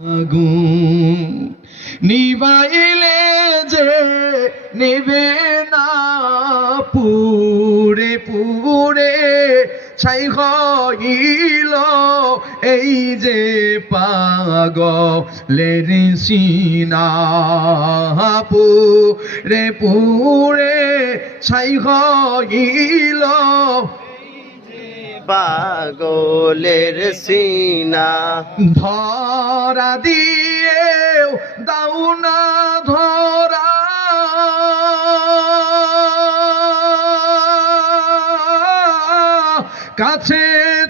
আগুন নিবাইলে যে নেবে না পুরে পুরে ছাই হইল এই যে পাগলের সিনা। পুরে পুরে ছাই হইল পাগলের সিনা। ধরা দিয়েও দাও না ধরা। কাছে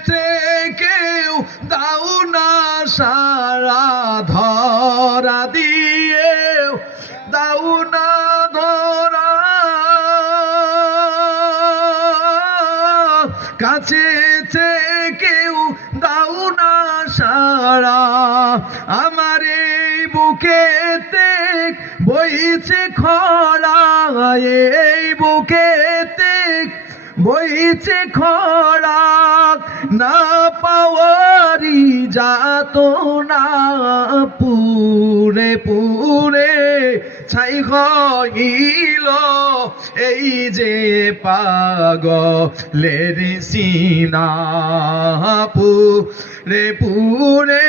থেকেও দাও না সারা ধরা দিয়েও কাছে কেউ দাও না সারা আমার এই বুকেতে বইছে খরা, এই বুকেতে বইছে খরা। না পাওয়ারি যাত না ছাই হইল এই যে পাগলের সিনা পুরে পুরে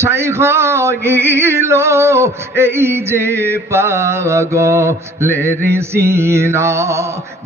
ছাই হইল এই যে পাগলের সিনা।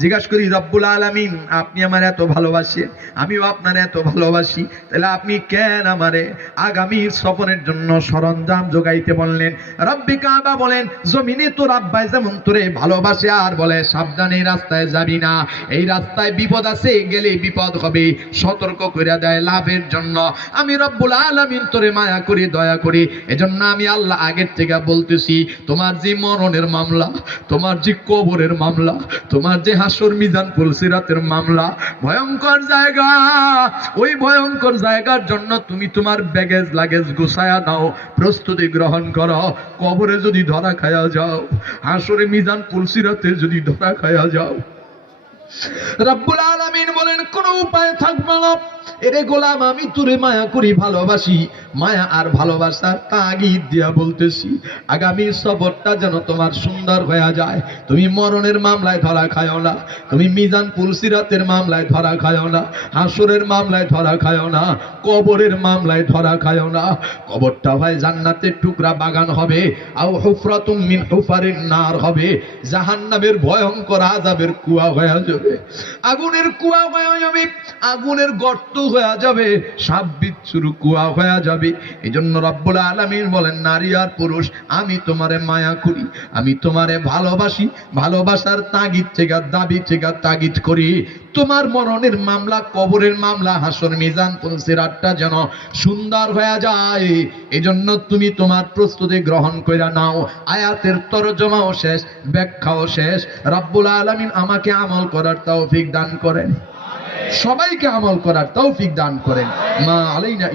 জিজ্ঞাসা করি, রব্বুল আলামিন, আপনি আমার এত ভালোবাসে আমিও আপনার এত ভালোবাসি। তাহলে আপনি কেন আমারে আগামী সফরের জন্য সরঞ্জাম যোগাইতে বললেন? রব্বি কাবা বলেন জমিনে তোর আব্বাই যেমন তোরে ভালোবাসে আর বলে, সাবধানে রাস্তায় যাবি না। এই রাস্তায় বিপদ আছে গেলে বিপদ হবে। সতর্ক করে দেয় লাভের জন্য। আমি রব্বুল আলামিন তোরে মায়া করি, দয়া করি। এজন্য আমি আল্লাহ আগের থেকে বলতেছি, তোমার যে মরণের মামলা, তোমার যে কবরের মামলা, তোমার যে হাসর মিজান পুলসিরাতের মামলা, ভয়ঙ্কর জায়গা। ওই ভয়ঙ্কর জায়গার জন্য তুমি তোমার ব্যাগেজ লাগেজ গুছায়া নাও, প্রস্তুতি গ্রহণ করো। কবরে যদি ধরা খায়া যাও হাসরে মিজান পুলসিরাতে যদি ধরা খায়া যাও। রব্বুল আলামিন বলেন কোন উপায় থাকবে না। এরে গোলাম, আমি তোরে মায়া করি ভালোবাসি। মায়া আর ভালোবাসার তাগিদ দিয়া বলতেছি, আগামী সফরটা যেন তোমার সুন্দর হয়ে যায়। তুমি মরণের মামলায় ধরা খায়ও না, তুমি মিজান পুলসিরাতের মামলায় ধরা খায়ও না, হাসরের মামলায় ধরা খায়ও না, কবরের মামলায় ধরা খায়ও না। কবরটা হয় জান্নাতের টুকরা বাগান হবে, আও হুফরাতুম মিন হুফারিন নার হবে। জাহান্নামের ভয়ঙ্কর আজাবের কুয়া হয়ে যাবে। আগুনের কুয়া হয়ে যাবে, আগুনের গর্ত হয়ে যাবে, সাপ বিচ্ছুর কুয়া হয়ে যাবে। এই জন্য রব্বুল আলামিন বলেন, নারী আর পুরুষ, আমি তোমারে মায়া করি, আমি তোমারে ভালোবাসি, ভালোবাসার তাগিদ থেকে, দাবি থেকে তাগিদ করি। তোমার মরণের মামলা, কবরের মামলা, হাসর মিজান পুলসিরাতটা যেন সুন্দর হয়ে যায়, এজন্য তুমি তোমার প্রস্তুতি গ্রহণ কইরা নাও। আয়াতের তরজমাও শেষ, ব্যাখ্যাও শেষ। রব্বুল আলামিন আমাকে আমল করার তৌফিক দান করেন। সবাইকে আমল করার তৌফিক দান করেন। মা আলাইনা